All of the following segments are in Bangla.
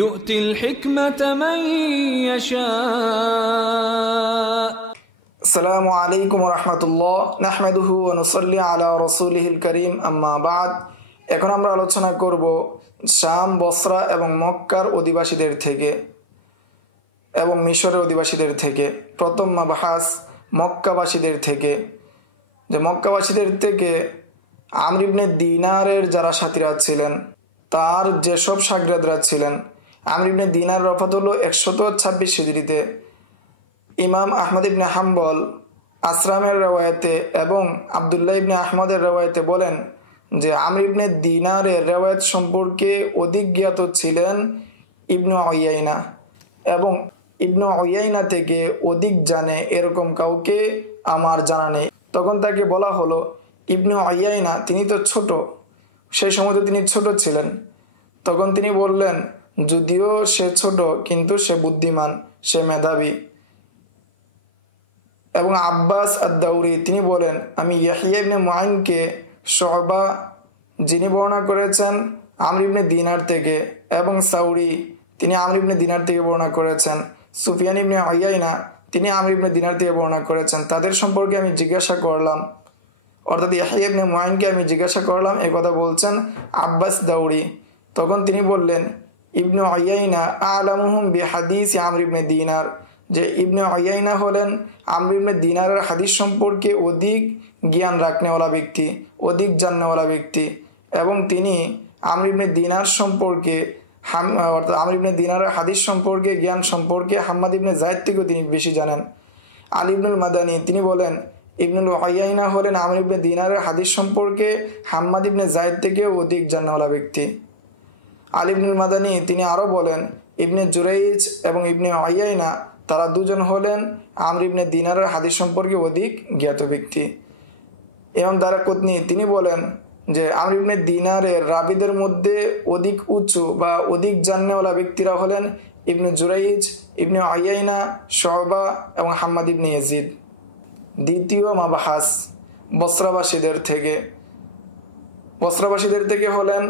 يؤتي الحكمة من يشاء আসসালামু আলাইকুম ওয়া রাহমাতুল্লাহ নাহমাদুহু ওয়া নুসাল্লি আলা রাসূলিহিল কারীম আম্মা বাদ। এখন আমরা আলোচনা করব শাম, বসরা এবং মক্কার অধিবাসীদের থেকে এবং মিশরের অধিবাসীদের থেকে। প্রথম মাবহাস মক্কাবাসীদের থেকে, যে মক্কাবাসীদের থেকে আমর ইবনে দিনারের যারা সাথীরা ছিলেন, তার যেসব শাগরেদরা ছিলেন। আমর ইবনে দিনার রফাত হলো 126 হিজরিতে। ইমাম আহমদ ইবনে হাম্বল আসরামের রেওয়ায়েতে এবং আবদুল্লাহ ইবনে আহমদের রেওয়ায়েতে বলেন যে আমর ইবনে দিনারের রেওয়ায়েত সম্পর্কে অধিক জ্ঞাত ছিলেন ইবনু উয়াইনা, এবং ইবনু উয়াইনা থেকে অধিক জানে এরকম কাউকে আমার জানা নেই। তখন তাকে বলা হলো, ইবনু উয়াইনা তিনি তো ছোট, সেই সময় তো তিনি ছোট ছিলেন। তখন তিনি বললেন, যদিও সে ছোট কিন্তু সে বুদ্ধিমান, সে মেধাবী। এবং আব্বাস আদ-দাউরি তিনি বলেন, আমি ইয়াহইয়া ইবনে মুআইনকে শুবা যিনি বর্ণনা করেছেন আমর ইবনে দিনার থেকে, এবং সাউরি তিনি আমর ইবনে দিনার থেকে বর্ণনা করেছেন, সুফিয়ান ইবনে উয়াইনা তিনি আমর ইবনে দিনার থেকে বর্ণনা করেছেন। তাদের সম্পর্কে আমি জিজ্ঞাসা করলাম, অর্থাৎ ইয়াহইয়া ইবনে মুআইনকে আমি জিজ্ঞাসা করলাম, এই কথা বলছেন আব্বাস দাউরি। তখন তিনি বললেন, ইবনু উয়াইনা আ'লামুহুম বিহাদিস আমর ইবনে দিনার, যে ইবনে উয়াইনা হলেন আমর ইবনে দিনারের হাদিস সম্পর্কে অধিক জ্ঞান রাখনেওয়ালা ব্যক্তি, অধিক জাননেওয়ালা ব্যক্তি। এবং তিনি আমর ইবনে দিনার সম্পর্কে অর্থাৎ আমর ইবনে দিনারের হাদিস সম্পর্কে, জ্ঞান সম্পর্কে হাম্মাদ ইবনে যায়েদ থেকেও তিনি বেশি জানেন। আলী ইবনুল মাদানী তিনি বলেন, ইবনুল উয়াইনা হলেন আমর ইবনে দিনারের হাদিস সম্পর্কে হাম্মাদ ইবনে যায়েদ থেকেও অধিক জাননেওয়ালা ব্যক্তি। আলী ইবনুল মাদানী তিনি আরও বলেন, ইবনে জুরাইজ এবং ইবনে উয়াইনা তারা দুজন হলেন আমর ইবনে দিনারের হাদিস সম্পর্কে অধিক জ্ঞাত ব্যক্তি। এবং দারাকুতনি তিনি বলেন যে আমর ইবনে দিনারের রাবিদের মধ্যে অধিক উঁচু বা অধিক জাননেওয়ালা ব্যক্তিরা হলেন ইবনে জুরাইজ, ইবনে উয়াইনা, শুবা এবং হাম্মাদ ইবনে ইয়াজিদ। দ্বিতীয় মাবহাস বসরাবাসীদের থেকে। বসরাবাসীদের থেকে হলেন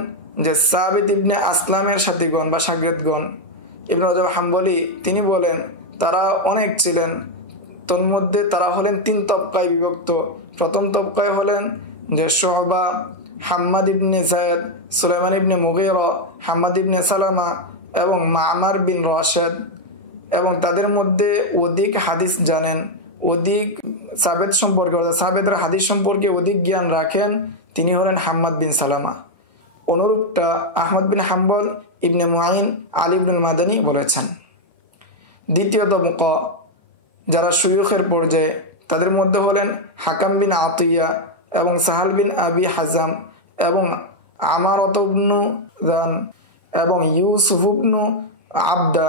যে সাবিত ইবনে আসলামের সাথীগণ বা শাগরেদগণ। ইবনে রাজব হাম্বলি তিনি বলেন, তারা অনেক ছিলেন, তন্মধ্যে তারা হলেন 3 তবকায় বিভক্ত। প্রথম তবকায় হলেন যে শুবা, হাম্মাদ ইবনে যায়েদ, সুলাইমান ইবনে মুগীরা, হাম্মাদ ইবনে সালামা এবং মা'মার বিন রাশেদ। এবং তাদের মধ্যে অধিক হাদিস জানেন, অধিক সাবেত সম্পর্কে অর্থাৎ সাবেতের হাদিস সম্পর্কে অধিক জ্ঞান রাখেন, তিনি হলেন হাম্মাদ বিন সালামা। অনুরূপটা আহমদ বিন হাম্বল, ইবনে মুআইন, আলী ইবনুল মাদানী বলেছেন। দ্বিতীয় তবকা যারা শুয়ুখের পর্যায়ে, তাদের মধ্যে হলেন হাকাম বিন আতিয়া এবং সাহাল বিন আবি হাজাম এবং আমারত ইবনু যান এবং ইউসুফ ইবনু আবদা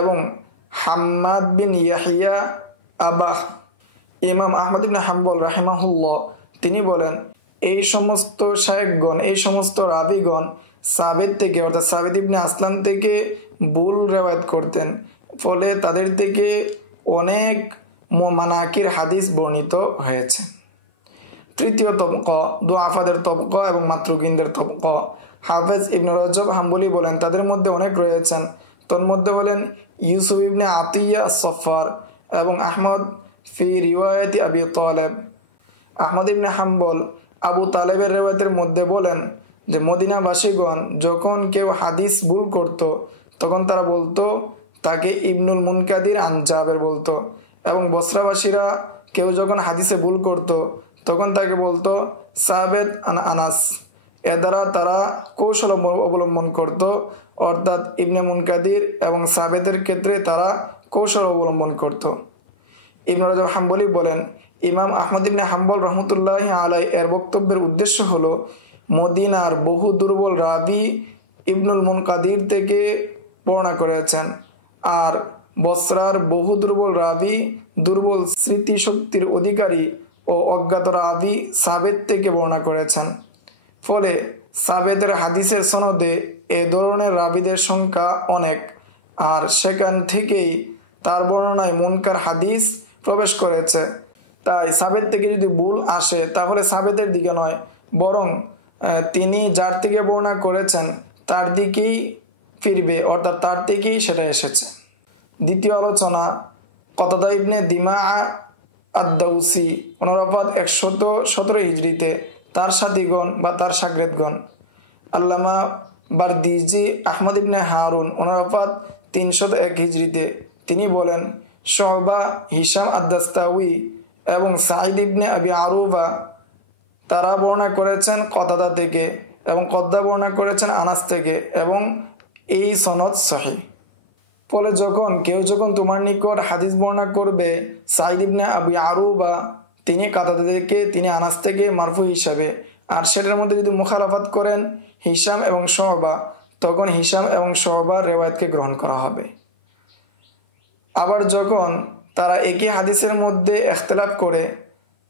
এবং হাম্মাদ বিন ইয়াহইয়া আবাহ। ইমাম আহমদ ইবনে হাম্বল রাহিমাহুল্লাহ তিনি বলেন, এই সমস্ত শায়েখগণ, এই সমস্ত রাবীগণ সাবেত থেকে অর্থাৎ সাবিত ইবনে আসলাম থেকে ভুল রেওয়ায়াত করতেন, ফলে তাদের থেকে অনেক মানাকির হাদিস বর্ণিত হয়েছে। তৃতীয় তবকা দুআফাদের তবকা এবং মাতরুকিনদের তবকা। হাফেজ ইবনে রজব হাম্বলি বলেন, তাদের মধ্যে অনেক রয়েছেন, তন্মধ্যে হলেন ইউসুফ ইবনে আতিয়া আস-সফার এবং আহমদ ফি রিওয়ায়াতি আবি তালেব। আহমদ ইবনে হাম্বল আবু তালেবের রেওয়ায়াতের মধ্যে বলেন যে মদিনাবাসীগণ যখন কেউ হাদিস ভুল করত, তখন তারা বলতো তাকে ইবনুল মুনকাদির আন জাবের বলতো, এবং বসরাবাসীরা কেউ যখন হাদিসে ভুল করত তখন তাকে বলতো সাবেত আন আনাস। এ দ্বারা তারা কৌশল অবলম্বন করত, অর্থাৎ ইবনে মুনকাদির এবং সাবেতের ক্ষেত্রে তারা কৌশল অবলম্বন করত। ইবনে রাজব হাম্বলি বলেন, ইমাম আহমদ ইবনে হাম্বল রহমতুল্লাহি আলাই এর বক্তব্যের উদ্দেশ্য হলো মদিনার বহু দুর্বল রাবি ইবনুল মুনকাদির থেকে বর্ণনা করেছেন, আর বসরার বহু দুর্বল রাবি, দুর্বল স্মৃতিশক্তির অধিকারী ও অজ্ঞাত রাবি সাবেত থেকে বর্ণনা করেছেন। ফলে সাবেতের হাদিসের সনদে এ ধরনের রাবিদের সংখ্যা অনেক, আর সেখান থেকেই তার বর্ণনায় মুনকার হাদিস প্রবেশ করেছে। তাই সাবেত থেকে যদি ভুল আসে তাহলে সাবেতের দিকে নয়, বরং তিনি যার থেকে বর্ণনা করেছেন তার দিকেই ফিরবে, অর্থাৎ তার থেকেই সেটা এসেছে। দ্বিতীয় আলোচনা, কতাদা ইবনে দিমাআ আদ-দাউসি, অনুরাপাত 117 হিজরিতে, তার সাথীগণ বা তার শাগরেদগণ। আল্লামা বারদিজি আহমদ ইবনে হারুন, অনুরাপাত 301 হিজরিতে, তিনি বলেন শুবা, হিশাম আদ-দাস্তাউই এবং সাঈদ ইবনে আবি আরুবা তারা বর্ণনা করেছেন কতাদা থেকে, এবং কদ্দা বর্ণনা করেছেন আনাস থেকে, এবং এই সনদ সহিহ। ফলে যখন তোমার নিকট হাদিস বর্ণনা করবে সাঈদ ইবনে আবি আরুবা, তিনি কাতাদা থেকে, তিনি আনাস থেকে মারফু হিসাবে, আর সেটার মধ্যে যদি মুখালাফাত করেন হিশাম এবং শুবা, তখন হিশাম এবং শুবার রিওয়ায়াতকে গ্রহণ করা হবে। আবার যখন তারা একই হাদিসের মধ্যে ইখতিলাফ করে,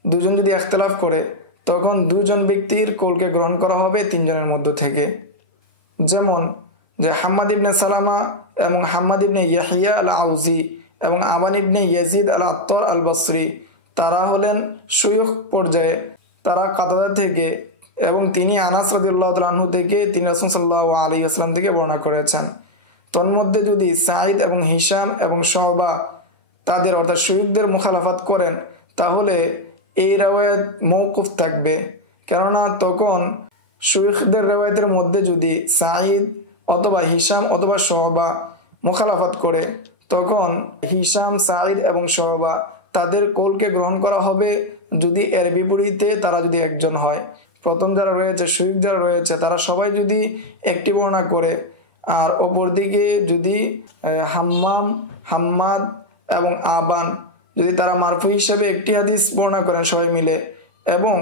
দুজন যদি ইখতিলাফ করে, তখন দুজন ব্যক্তির কৌলকে গ্রহণ করা হবে তিনজনের মধ্য থেকে। যেমন যে হাম্মাদ ইবনে সালামা এবং হাম্মাদ ইবনে ইয়াহিয়া আল আউজি এবং আবান ইবনে ইয়াজিদ আল আত্তর আল বসরি, তারা হলেন শুয়ুখ পর্যায়ে, তারা কাতাদা থেকে, এবং তিনি আনাস রাদিয়াল্লাহু তাআলা আনহু থেকে, তিনি রাসূল সাল্লাল্লাহু আলাইহি ওয়াসাল্লাম থেকে বর্ণনা করেছেন। তন্মধ্যে যদি সাঈদ এবং হিশাম এবং শুবা তাদের অর্থাৎ শুয়ুখদের মুখালাফাত করেন, তাহলে এই রিওয়ায়াত মওকুফ থাকবে। কেননা তখন শুয়ুখদের রিওয়ায়াতের মধ্যে যদি সাঈদ অথবা হিশাম অথবা শুবা মুখালাফাত করে, তখন হিশাম, সাঈদ এবং শুবা তাদের কৌলকে গ্রহণ করা হবে যদি এর বিপরীতে তারা যদি একজন হয়। প্রথম যারা রয়েছে, শুয়ুখ যারা রয়েছে, তারা সবাই যদি একটি বর্ণনা করে, আর অপরদিকে যদি হাম্মাদ এবং আবান যদি তারা মারফু হিসেবে একটি হাদিস বর্ণনা করেন সবাই মিলে, এবং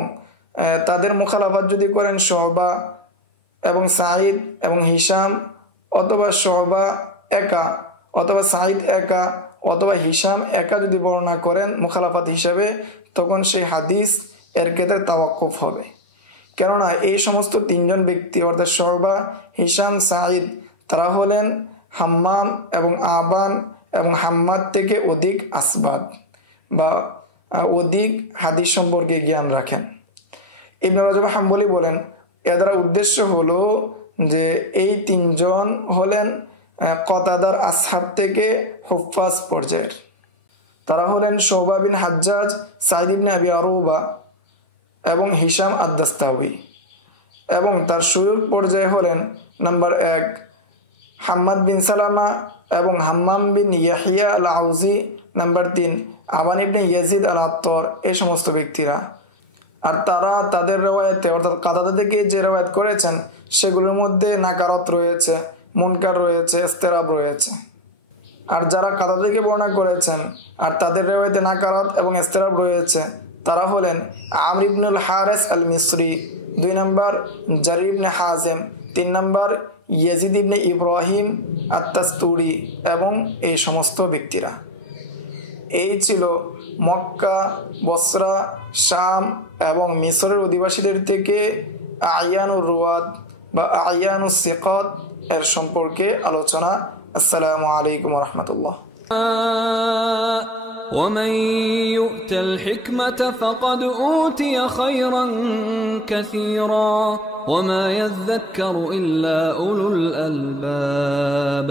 তাদের মুখালাফাত যদি করেন শুবা এবং সাঈদ এবং হিশাম, অথবা শুবা একা অথবা সাঈদ একা অথবা হিশাম একা যদি বর্ণনা করেন মুখালাফাত হিসাবে, তখন সেই হাদিস এর ক্ষেত্রে তাওয়াক্কুফ হবে। কেননা এই সমস্ত তিনজন ব্যক্তি অর্থাৎ শুবা, হিশাম, সাঈদ, তারা হলেন হাম্মাম এবং আবান এবং হাম্মাদ থেকে অধিক আসবাদ বা অধিক হাদিস সম্পর্কে জ্ঞান রাখেন। ইবনে রাজব হাম্বলি বলেন, এর দ্বারা উদ্দেশ্য হলো যে এই তিনজন হলেন কতাদার আসহাব থেকে হুফাজ পর্যায়ের। তারা হলেন শুবা বিন হাজ্জাজ, সাঈদ ইবনে আবি আরুবা এবং হিশাম আদ-দাস্তাউই, এবং তার শুয়ুখ পর্যায়ে হলেন নাম্বার 1 হাম্মাদ বিন সালামা এবং হাম্মাম বিন ইয়াহিয়া আল আউজি, নাম্বার 3 আবান ইবনে ইয়াজিদ আল আত্তর, এই সমস্ত ব্যক্তিরা। আর তারা তাদের রিওয়ায়াতে অর্থাৎ কাতাদা থেকে যে রিওয়ায়াত করেছেন সেগুলোর মধ্যে নাকারত রয়েছে, মুনকার রয়েছে, ইস্তিরাব রয়েছে। আর যারা কাতাদা থেকে বর্ণনা করেছেন আর তাদের রিওয়ায়াতে নাকারত এবং ইস্তিরাব রয়েছে, তারা হলেন আমর ইবনুল হারিস আল মিসরি, 2 নম্বর জারির ইবনে হাজিম, 3 নম্বর ইয়াজিদ ইবনে ইব্রাহিম আত-তাস্তুরি, এবং এই সমস্ত ব্যক্তিরা। এই ছিল মক্কা, বসরা, শাম এবং মিশরের অধিবাসীদের থেকে আয়ানুর রুয়াত বা আয়ানুস সিকাত এর সম্পর্কে আলোচনা। আসসালামু আলাইকুম ওয়া রাহমাতুল্লাহ। ومن يؤت الحكمة فقد أوتي خيرا كثيرا وما يذكر إلا أولو الألباب.